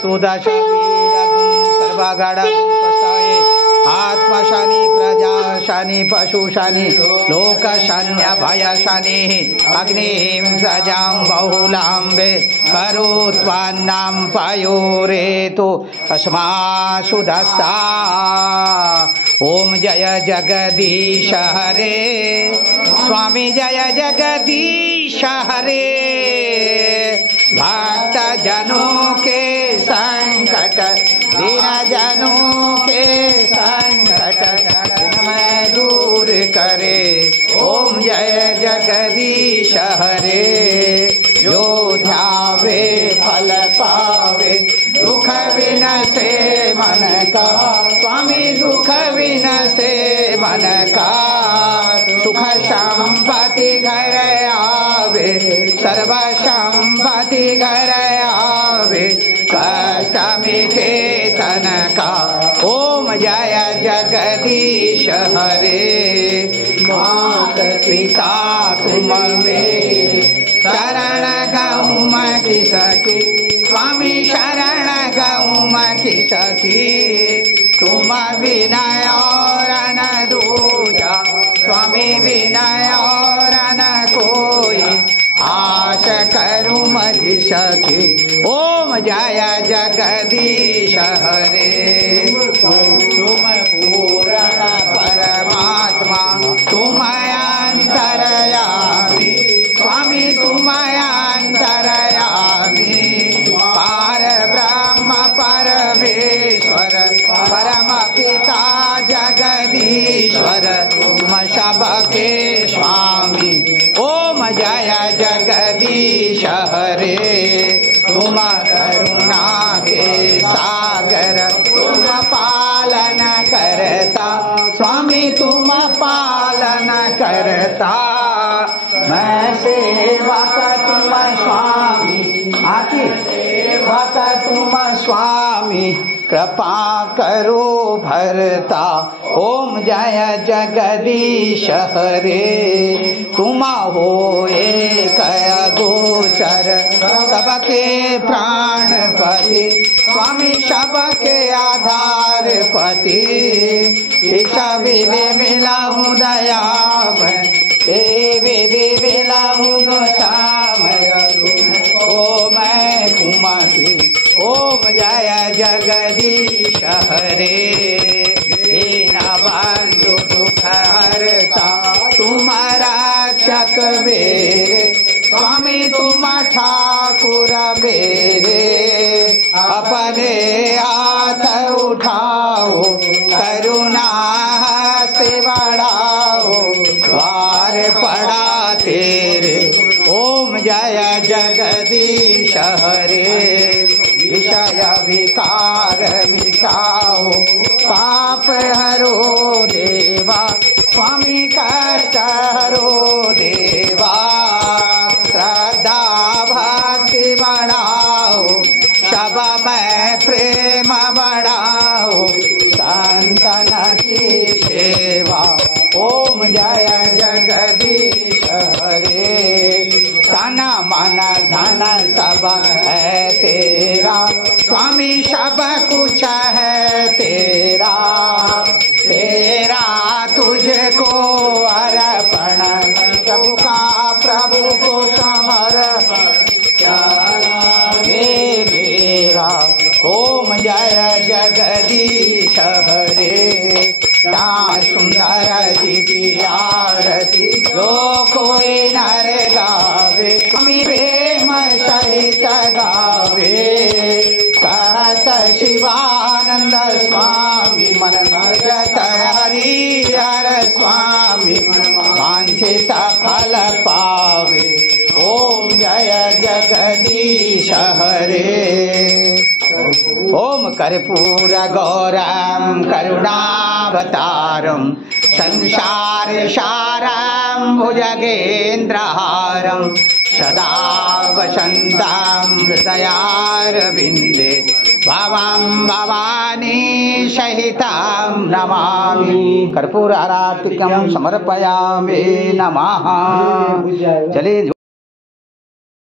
स्तुदशवीरगुं सर्वगणगुं पश्चाये आत्मशनि प्रजाशनि पशुशनि लोकशन्यभयशनिः अग्निं सजां बहुलाम्बे करोत्वान्नां पयोरेतु अस्मासु दस्ता। ओम जय जगदीश हरे स्वामी जय जगदीश हरे। भक्त जनों के संकट दीन जनों के संकट मैं दूर करे। ओम जय जगदीश हरे। जो ध्यावे फल पावे दुख विनसे मन का स्वामी दुख विनसे मन का। सुख संपत्ति घर आवे सर्व संपत्ति घर आवे कष्ट मिटे तन का। ओम जय जगदीश हरे। मात पिता तुम मेरे शरण गहूँ मैं किसकी स्वामी शरण गहूँ मैं किसकी। तुम विनय और न दूजा स्वामी विनय और न कोई आश करूँ मझ सखी। ओम जय जगदीश हरे। तुम पूर्ण परमात्मा तुम अंतरयामी स्वामी तुम अंतरयामी। पार ब्रह्म परमेश्वर परम पिता जगदीश्वर तुम सबके स्वामी। ओम जय जगदीश हरे। तुम करुणा के सागर तुम पालन करता स्वामी तुम पालन करता। मैं सेवक तुम स्वामी आखिर सेवक तुम स्वामी कृपा करो भरता। ओम जय जगदीश हरे। तुम हो एक गोचर सबके प्राणपति स्वामी सबके आधारपति। इस विधि मिलाऊं दयामय विधि मिलाऊं गोसामय ओ मैं कुमति। ओम जय जगदीश हरे। दीन बंधु दुख हरता तुम रक्षक मेरे स्वामी तुम ठाकुर मेरे। अपने हाथ उठाओ करुणा हस्ते बढ़ाओ द्वार पड़ा तेरे। ओम जय जगदीश हरे। विषय विकार मिटाओ पाप हरो देवा स्वामी कष्ट हरो देवा। श्रद्धा भक्ति बढ़ाओ सब में प्रेम बढ़ाओ संतन की सेवा। ओम जय जगदीश हरे। तन मन धन सब है तेरा स्वामी सब कुछ है तेरा। तेरा तुझको अर्पण प्रभु का प्रभु को समर्पण मेरा। ओम जय जगदीश हरे। श्याम सुंदर जी की आरती जो कोई नर गावे स्वामी प्रेम सहित गावे। कहत शिवानंद स्वामी मन भजत हरि हर स्वामी वांछित फल पावे। ओम जय जगदीश हरे। ओम कर्पूर गौरम करुणावतारम संसार सारम भुजगेन्द्रहारम सदा वसन्तं हृदयारविन्दे भवं भवानी सहितं नमामि। कर्पूरारातिकं समर्पयामि नमः। चलिए।